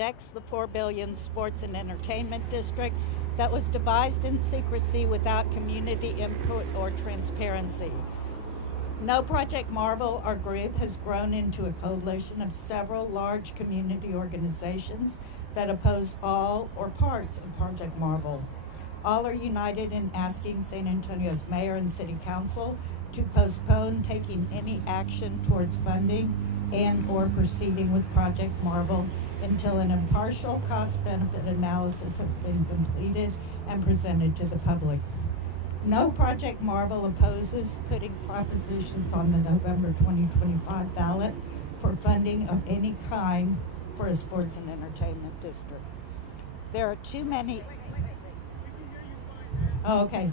rejects the $4 billion sports and entertainment district that was devised in secrecy without community input or transparency. No Project Marvel, our group, has grown into a coalition of several large community organizations that oppose all or parts of Project Marvel. All are united in asking San Antonio's mayor and city council to postpone taking any action towards funding and or proceeding with Project Marvel until an impartial cost-benefit analysis has been completed and presented to the public. No Project Marvel opposes putting propositions on the November 2025 ballot for funding of any kind for a sports and entertainment district. There are too many... Oh, okay.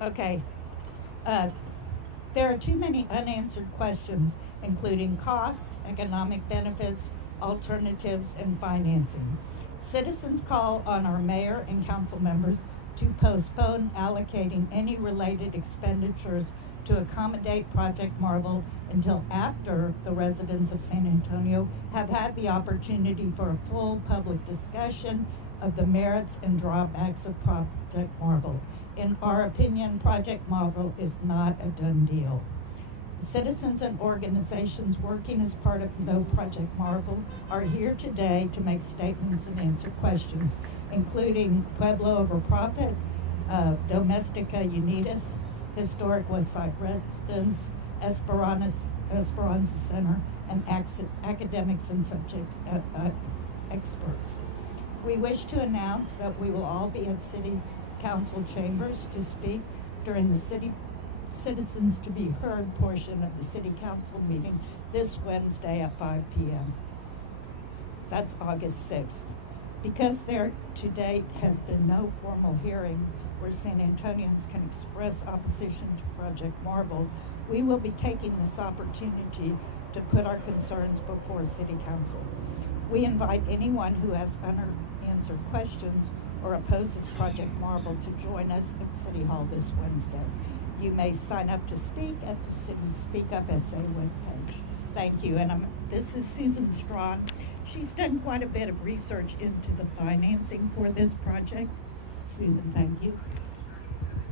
Okay. There are too many unanswered questions, including costs, economic benefits, alternatives, and financing. Citizens call on our mayor and council members to postpone allocating any related expenditures to accommodate Project Marvel until after the residents of San Antonio have had the opportunity for a full public discussion of the merits and drawbacks of Project Marvel. In our opinion, Project Marvel is not a done deal. Citizens and organizations working as part of No Project Marvel are here today to make statements and answer questions, including Pueblo Over Profit, Domestica Unidas, Historic Westside Residents, Esperanza Center, and academics and subject experts. We wish to announce that we will all be at City Council chambers to speak during the Citizens to be Heard portion of the City Council meeting this Wednesday at 5 p.m. That's August 6th. Because there to date has been no formal hearing where San Antonians can express opposition to Project Marvel, we will be taking this opportunity to put our concerns before City Council. We invite anyone who has unanswered questions or opposes Project Marvel to join us at City Hall this Wednesday. You may sign up to speak at the City Speak Up SA webpage. Thank you. And this is Susan Stron. She's done quite a bit of research into the financing for this project. Susan, thank you.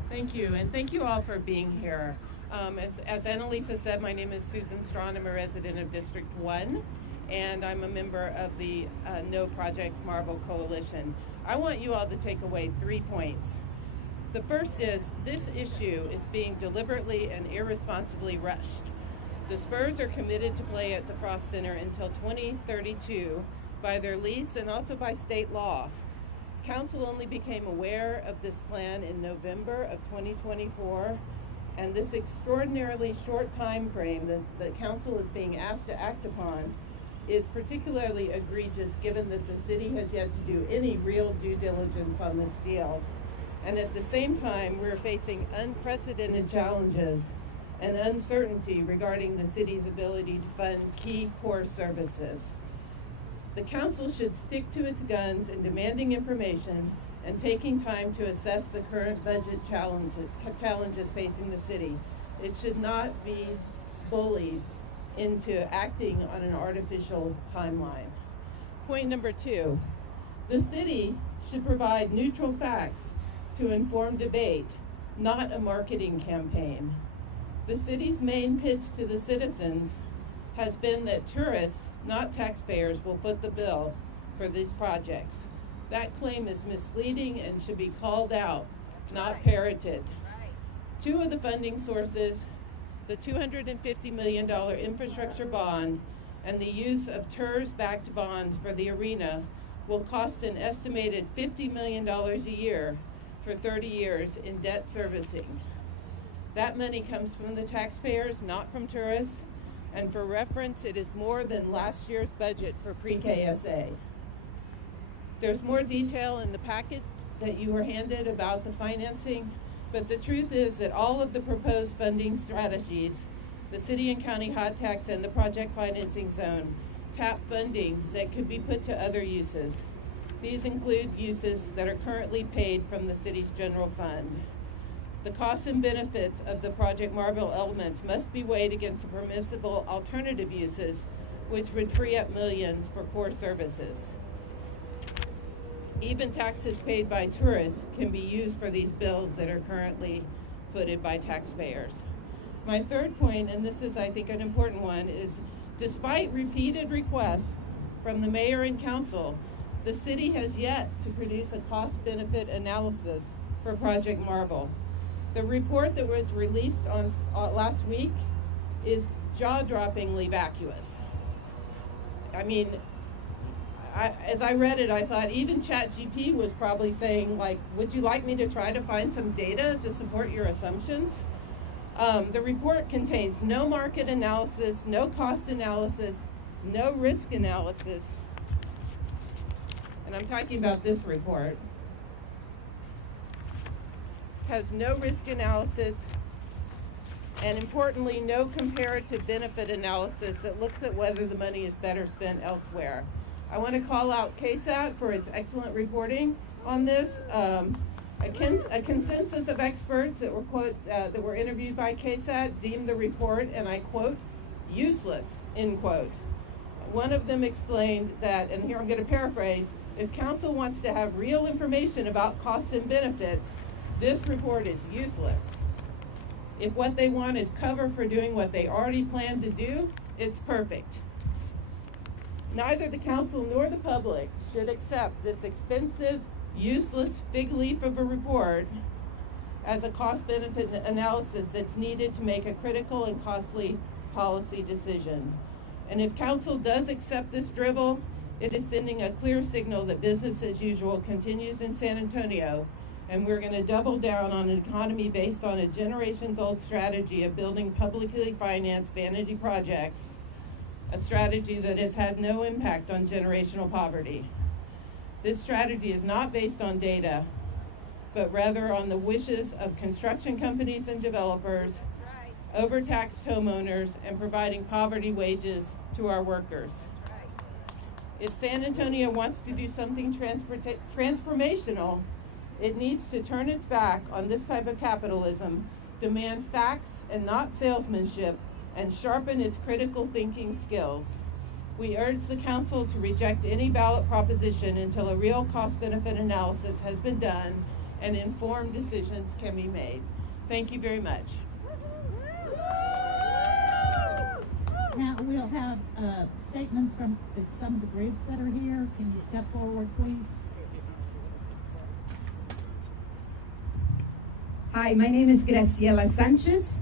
Thank you, and thank you all for being here. As Annalisa said, my name is Susan Stron. I'm a resident of District 1, and I'm a member of the No Project Marvel Coalition. I want you all to take away 3 points. The first is, this issue is being deliberately and irresponsibly rushed. The Spurs are committed to play at the Frost Center until 2032 by their lease and also by state law. Council only became aware of this plan in November of 2024, and this extraordinarily short time frame that the council is being asked to act upon is particularly egregious given that the city has yet to do any real due diligence on this deal. And at the same time, we're facing unprecedented challenges and uncertainty regarding the city's ability to fund key core services. The council should stick to its guns in demanding information and taking time to assess the current budget challenges facing the city. It should not be bullied into acting on an artificial timeline. Point number 2, the city should provide neutral facts to inform debate, not a marketing campaign. The city's main pitch to the citizens has been that tourists, not taxpayers, will foot the bill for these projects. That claim is misleading and should be called out, not parroted. 2 of the funding sources, the $250 million infrastructure bond and the use of TERS-backed bonds for the arena, will cost an estimated $50 million a year for 30 years in debt servicing. That money comes from the taxpayers, not from tourists, and for reference, it is more than last year's budget for pre-KSA. There's more detail in the packet that you were handed about the financing, but the truth is that all of the proposed funding strategies, the city and county hot tax and the project financing zone, tap funding that could be put to other uses. These include uses that are currently paid from the city's general fund. The costs and benefits of the Project Marvel elements must be weighed against the permissible alternative uses which would free up millions for core services. Even taxes paid by tourists can be used for these bills that are currently footed by taxpayers. My third point, and this is, I think, an important one, is despite repeated requests from the mayor and council, the city has yet to produce a cost-benefit analysis for Project Marvel. The report that was released on last week is jaw-droppingly vacuous. I mean, as I read it, I thought even ChatGPT was probably saying, like, would you like me to try to find some data to support your assumptions? The report contains no market analysis, no cost analysis, no risk analysis, and I'm talking about this report, has no risk analysis, and importantly, no comparative benefit analysis that looks at whether the money is better spent elsewhere. I want to call out KSAT for its excellent reporting on this. A consensus of experts that were interviewed by KSAT deemed the report, and I quote, useless, end quote. One of them explained that, and here I'm going to paraphrase, if council wants to have real information about costs and benefits, this report is useless. If what they want is cover for doing what they already plan to do, it's perfect. Neither the council nor the public should accept this expensive, useless fig leaf of a report as a cost-benefit analysis that's needed to make a critical and costly policy decision. And if council does accept this drivel, it is sending a clear signal that business as usual continues in San Antonio, and we're going to double down on an economy based on a generations-old strategy of building publicly financed vanity projects, a strategy that has had no impact on generational poverty. This strategy is not based on data, but rather on the wishes of construction companies and developers, overtaxed homeowners, and providing poverty wages to our workers. If San Antonio wants to do something transformational, it needs to turn its back on this type of capitalism, demand facts and not salesmanship, and sharpen its critical thinking skills. We urge the council to reject any ballot proposition until a real cost-benefit analysis has been done and informed decisions can be made. Thank you very much. Now we'll have statements from some of the groups that are here. Can you step forward, please? Hi, my name is Graciella Sanchez,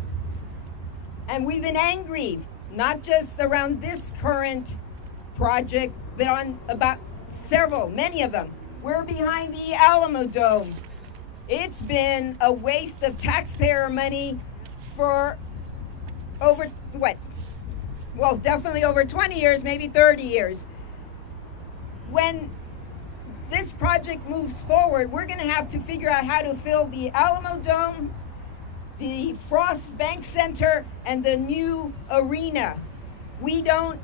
and we've been angry, not just around this current project, but on about many of them. We're behind the Alamo Dome. It's been a waste of taxpayer money for over, well, definitely over 20 years, maybe 30 years. When this project moves forward, we're going to have to figure out how to fill the Alamo Dome, the Frost Bank Center, and the new arena. We don't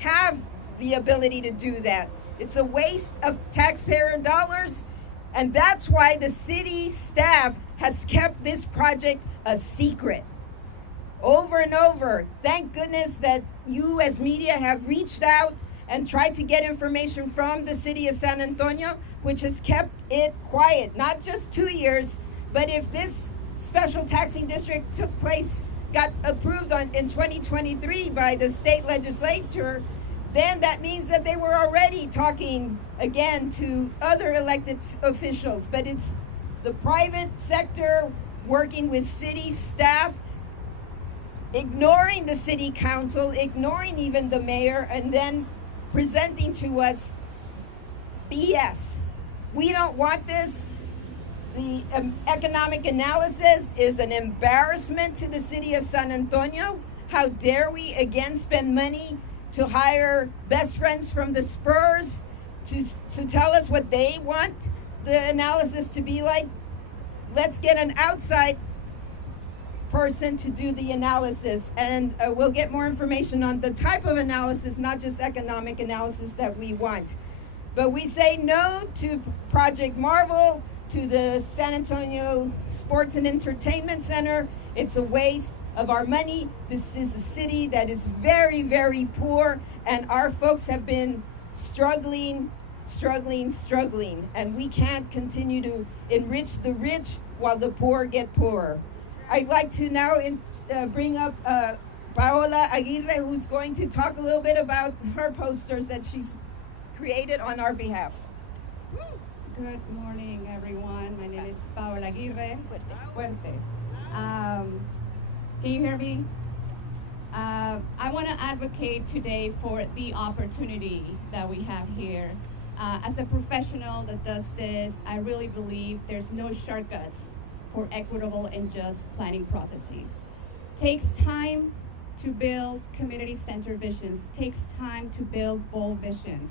have the ability to do that. It's a waste of taxpayer dollars, and that's why the city staff has kept this project a secret. Over and over, thank goodness that you as media have reached out and tried to get information from the city of San Antonio, which has kept it quiet, not just 2 years, but if this special taxing district got approved in 2023 by the state legislature, then that means that they were already talking again to other elected officials. But it's the private sector working with city staff, ignoring the city council, ignoring even the mayor, and then presenting to us BS. We don't want this. The economic analysis is an embarrassment to the city of San Antonio. How dare we again spend money to hire best friends from the Spurs to tell us what they want the analysis to be like? Let's get an outside person to do the analysis, and we'll get more information on the type of analysis, not just economic analysis that we want. But we say no to Project Marvel, to the San Antonio Sports and Entertainment Center. It's a waste of our money. This is a city that is very, very poor, and our folks have been struggling, and we can't continue to enrich the rich while the poor get poorer. I'd like to now bring up Paola Agile, who's going to talk a little bit about her posters that she's created on our behalf. Good morning, everyone. My name is Paola Agile. Fuerte. Can you hear me? I want to advocate today for the opportunity that we have here. As a professional that does this, I really believe there's no shortcuts for equitable and just planning processes. Takes time to build community-centered visions, takes time to build bold visions.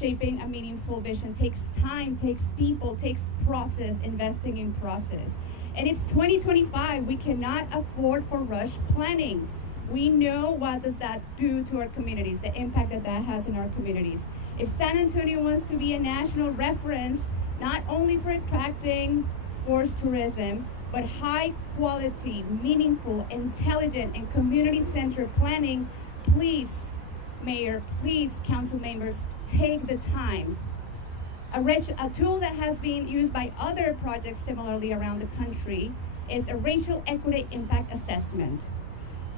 Shaping a meaningful vision takes time, takes people, takes process, investing in process. And it's 2025, we cannot afford for rush planning. We know what does that do to our communities, the impact that that has in our communities. If San Antonio wants to be a national reference, not only for attracting sports tourism, but high quality, meaningful, intelligent, and community-centered planning, please, Mayor, please, council members, take the time. A tool that has been used by other projects similarly around the country is a racial equity impact assessment.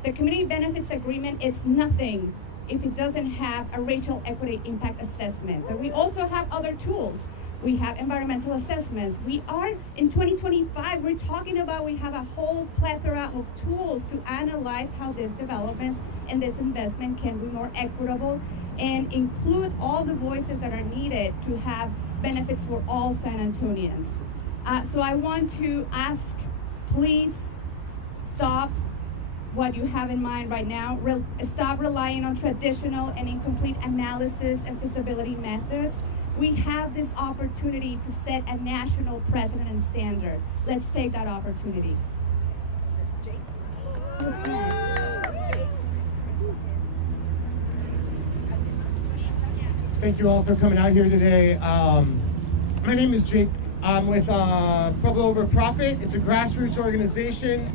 The community benefits agreement is nothing if it doesn't have a racial equity impact assessment. But we also have other tools. We have environmental assessments. We are, in 2025, we're talking about, we have a whole plethora of tools to analyze how this development and this investment can be more equitable and include all the voices that are needed to have benefits for all San Antonians. So I want to ask, please stop what you have in mind right now. Stop relying on traditional and incomplete analysis and feasibility methods. We have this opportunity to set a national precedent and standard. Let's take that opportunity. Thank you all for coming out here today. My name is Jake. I'm with Pueblo Over Profit. It's a grassroots organization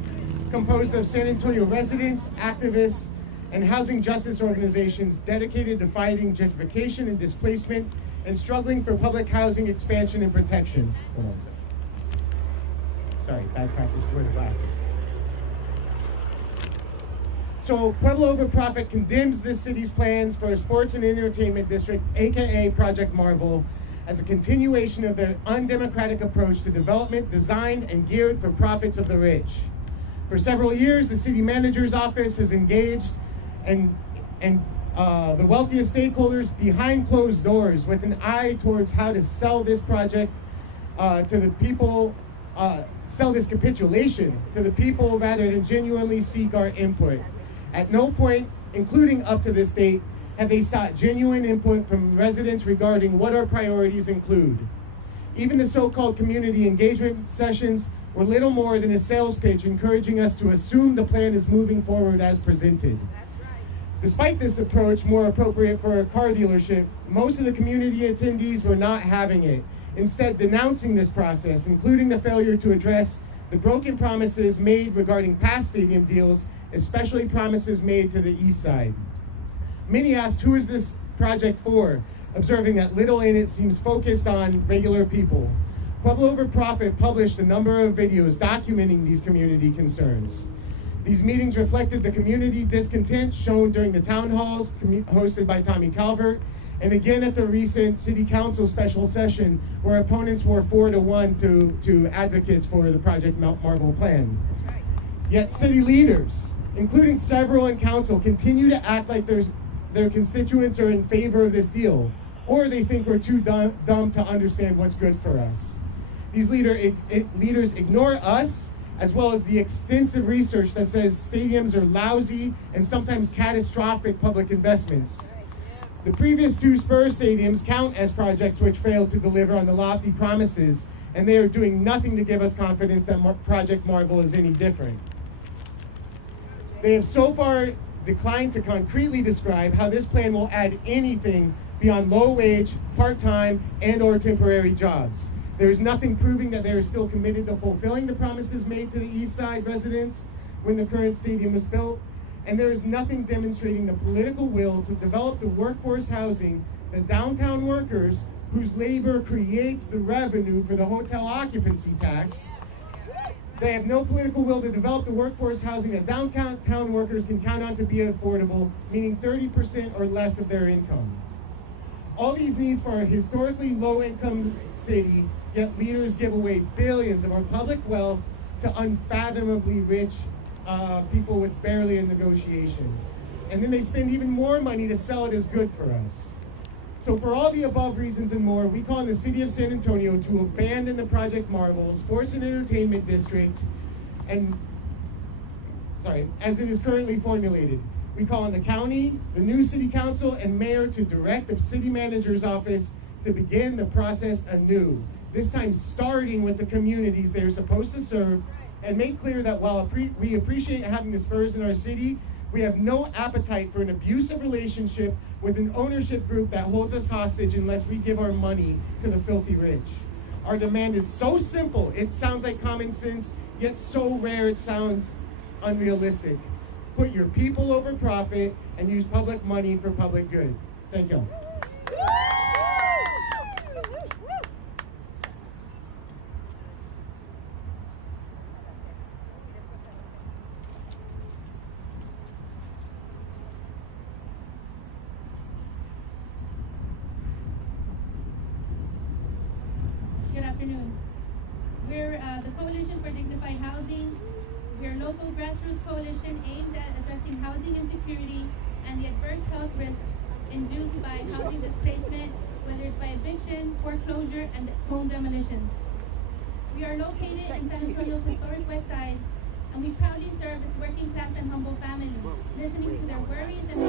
composed of San Antonio residents, activists, and housing justice organizations dedicated to fighting gentrification and displacement and struggling for public housing expansion and protection. Hold on a second. Sorry, bad practice to wear the glasses. So Pueblo Over Profit condemns this city's plans for a sports and entertainment district, aka Project Marvel, as a continuation of their undemocratic approach to development designed and geared for profits of the rich. For several years, the city manager's office has engaged and the wealthiest stakeholders behind closed doors with an eye towards how to sell this project to the people, sell this capitulation to the people rather than genuinely seek our input. At no point, including up to this date, have they sought genuine input from residents regarding what our priorities include. Even the so-called community engagement sessions were little more than a sales pitch encouraging us to assume the plan is moving forward as presented. Despite this approach, more appropriate for a car dealership, most of the community attendees were not having it, instead denouncing this process, including the failure to address the broken promises made regarding past stadium deals, especially promises made to the east side. Many asked, who is this project for? Observing that little in it seems focused on regular people. Pueblo Over Profit published a number of videos documenting these community concerns. These meetings reflected the community discontent shown during the town halls hosted by Tommy Calvert, and again at the recent City Council special session where opponents were 4-1 to advocates for the Project Marvel plan. Yet city leaders, including several in council, continue to act like their constituents are in favor of this deal, or they think we're too dumb to understand what's good for us. These leaders ignore us, as well as the extensive research that says stadiums are lousy and sometimes catastrophic public investments. The previous two Spurs stadiums count as projects which failed to deliver on the lofty promises, and they are doing nothing to give us confidence that Project Marvel is any different. They have so far declined to concretely describe how this plan will add anything beyond low-wage, part-time, and/or temporary jobs. There is nothing proving that they are still committed to fulfilling the promises made to the East Side residents. when the current stadium was built, and there is nothing demonstrating the political will to develop the workforce housing, the downtown workers whose labor creates the revenue for the hotel occupancy tax. They have no political will to develop the workforce housing that downtown workers can count on to be affordable, meaning 30% or less of their income. All these needs for a historically low-income city, yet leaders give away billions of our public wealth to unfathomably rich people with barely a negotiation. And then they spend even more money to sell it as good for us. So for all the above reasons and more, we call on the City of San Antonio to abandon the Project Marvel Sports and Entertainment District, and as it is currently formulated. We call on the county, the new city council, and mayor to direct the city manager's office to begin the process anew, this time starting with the communities they are supposed to serve, and make clear that while we appreciate having the Spurs in our city, we have no appetite for an abusive relationship with an ownership group that holds us hostage unless we give our money to the filthy rich. Our demand is so simple, it sounds like common sense, yet so rare it sounds unrealistic. Put your people over profit and use public money for public good. Thank you. Good afternoon. We're the Coalition for Dignified Housing. We're a local grassroots coalition aimed at addressing housing insecurity and the adverse health risks induced by housing displacement, whether it's by eviction, foreclosure, and home demolitions. We are located in San Antonio's historic West Side, and we proudly serve its working class and humble families, listening to their worries and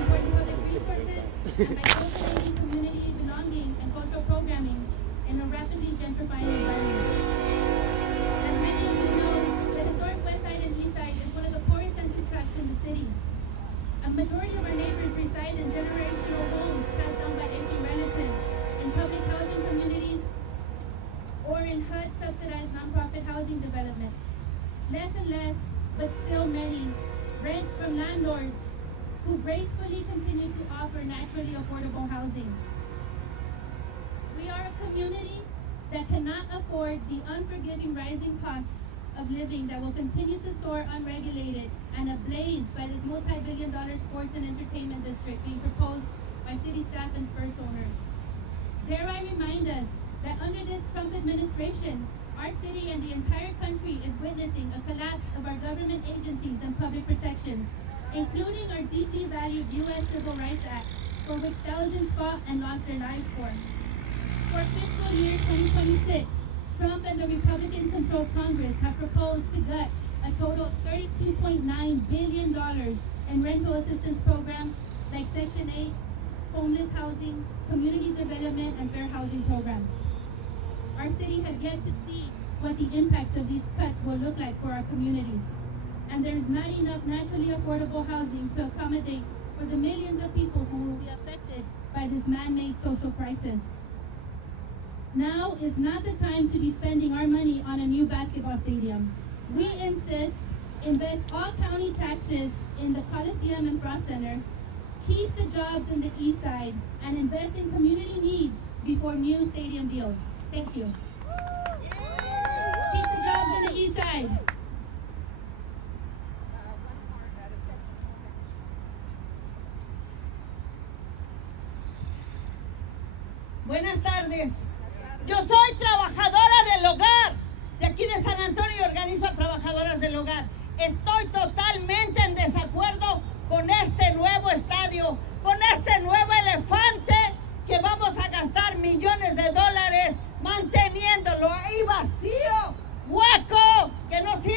important public resources, and by cultivating community belonging and cultural programming in a rapidly gentrifying environment. As many of you know, the historic West Side and East Side is one of the poorest census tracts in the city. A majority of our neighbors reside in generational homes passed down by aging relatives, in public housing communities, or in HUD-subsidized nonprofit housing developments. Less and less, but still many, rent from landlords who gracefully continue to offer naturally affordable housing. We are a community that cannot afford the unforgiving rising costs of living that will continue to soar unregulated and ablaze by this multi-billion-dollar sports and entertainment district being proposed by city staff and Spurs owners. Dare I remind us that under this Trump administration, our city and the entire country is witnessing a collapse of our government agencies and public protections, including our deeply valued U.S. Civil Rights Act, for which thousands fought and lost their lives for. For fiscal year 2026, Trump and the Republican-controlled Congress have proposed to gut a total of $32.9 billion in rental assistance programs like Section 8, homeless housing, community development, and fair housing programs. Our city has yet to see what the impacts of these cuts will look like for our communities. And there is not enough naturally affordable housing to accommodate for the millions of people who will be affected by this man-made social crisis. Now is not the time to be spending our money on a new basketball stadium. We insist, invest all county taxes in the Coliseum and Frost Center, keep the jobs in the East Side, and invest in community needs before new stadium deals. Thank you. Keep the jobs in the East Side. Buenas tardes. Yo soy trabajadora del hogar, de aquí de San Antonio, y organizo a trabajadoras del hogar. Estoy totalmente en desacuerdo con este nuevo estadio, con este nuevo elefante que vamos a gastar millones de dólares manteniéndolo ahí vacío, hueco, que no sirve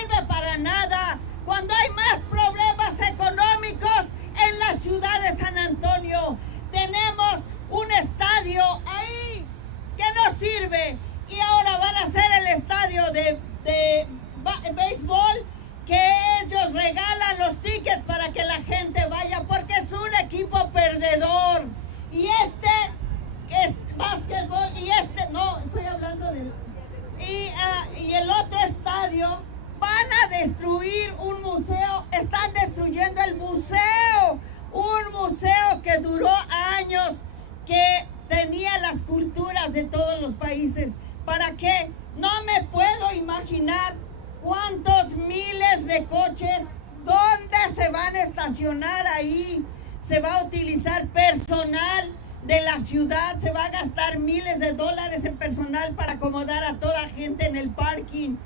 estadio, van a destruir un museo, están destruyendo el museo, un museo que duró años, que tenía las culturas de todos los países. ¿Para qué? No me puedo imaginar cuántos miles de coches, dónde se van a estacionar ahí. Se va a utilizar personal de la ciudad, se va a gastar miles de dólares en personal para acomodar a toda gente en el parking.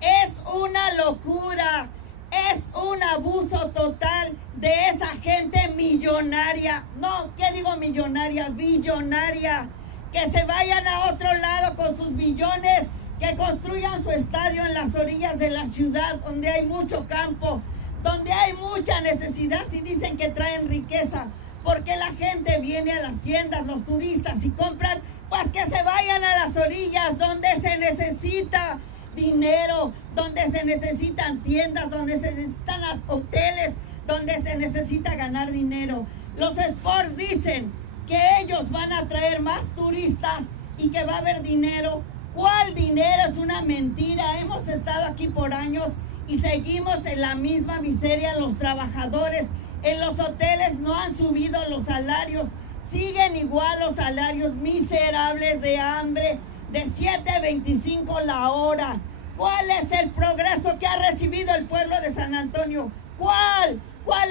Es una locura, es un abuso total de esa gente millonaria. No, ¿qué digo millonaria? Billonaria. Que se vayan a otro lado con sus billones, que construyan su estadio en las orillas de la ciudad, donde hay mucho campo, donde hay mucha necesidad. Si dicen que traen riqueza, porque la gente viene a las tiendas, los turistas, y compran, pues que se vayan a las orillas donde se necesita dinero, donde se necesitan tiendas, donde se necesitan hoteles, donde se necesita ganar dinero. Los Spurs dicen que ellos van a traer más turistas y que va a haber dinero. ¿Cuál dinero? Es una mentira. Hemos estado aquí por años y seguimos en la misma miseria. Los trabajadores en los hoteles no han subido los salarios, siguen igual los salarios miserables de hambre, de $7.25 la hora. ¿Cuál es el progreso que ha recibido el pueblo de San Antonio? ¿Cuál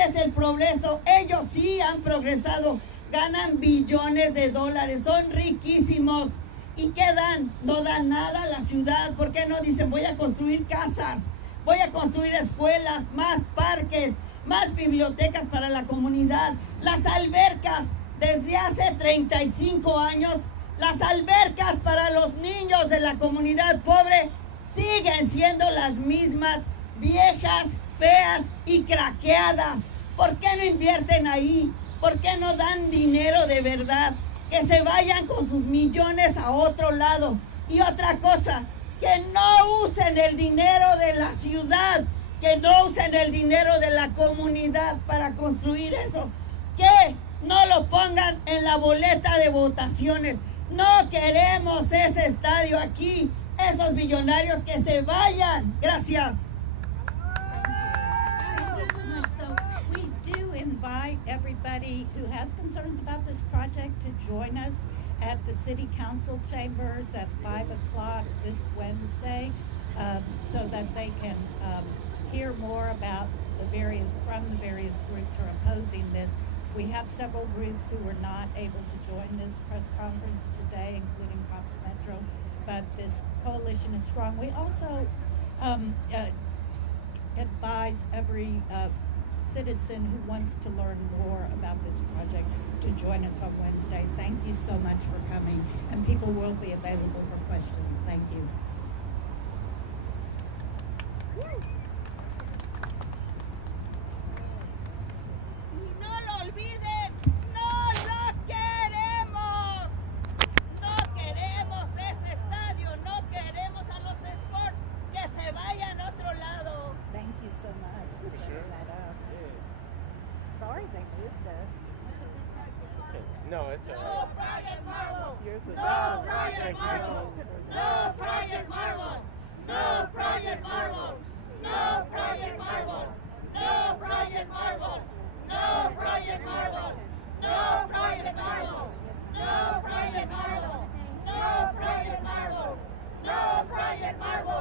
es el progreso? Ellos sí han progresado, ganan billones de dólares, son riquísimos. ¿Y qué dan? No dan nada a la ciudad. ¿Por qué no dicen voy a construir casas, voy a construir escuelas, más parques, más bibliotecas para la comunidad? Las albercas, desde hace 35 años, las albercas para los niños de la comunidad pobre siguen siendo las mismas, viejas, feas y craqueadas. ¿Por qué no invierten ahí? ¿Por qué no dan dinero de verdad? Que se vayan con sus millones a otro lado. Y otra cosa, que no usen el dinero de la ciudad, que no usen el dinero de la comunidad para construir eso. Que no lo pongan en la boleta de votaciones. No queremos ese estadio aquí. Esos millonarios que se vayan. Gracias. So we do invite everybody who has concerns about this project to join us at the City Council chambers at 5 o'clock this Wednesday, so that they can hear more about the various groups who are opposing this. We have several groups who were not able to join this press conference today, including Cops Metro, but this coalition is strong. We also advise every citizen who wants to learn more about this project to join us on Wednesday. Thank you so much for coming, and people will be available for questions. Thank you. Y no lo olviden, no lo queremos. No queremos ese estadio, no queremos a los Spurs, que se vayan a otro lado. Thank you so much for setting that up. Sorry they did this. No, it's No Project Marvel. yours was No Project Marvel. No Project Marvel. No Project Marvel. No Project Marvel. No Project Marvel. No Project Marvel. No Project Marvel. No Project Marvel. No Project Marvel. No Project Marvel.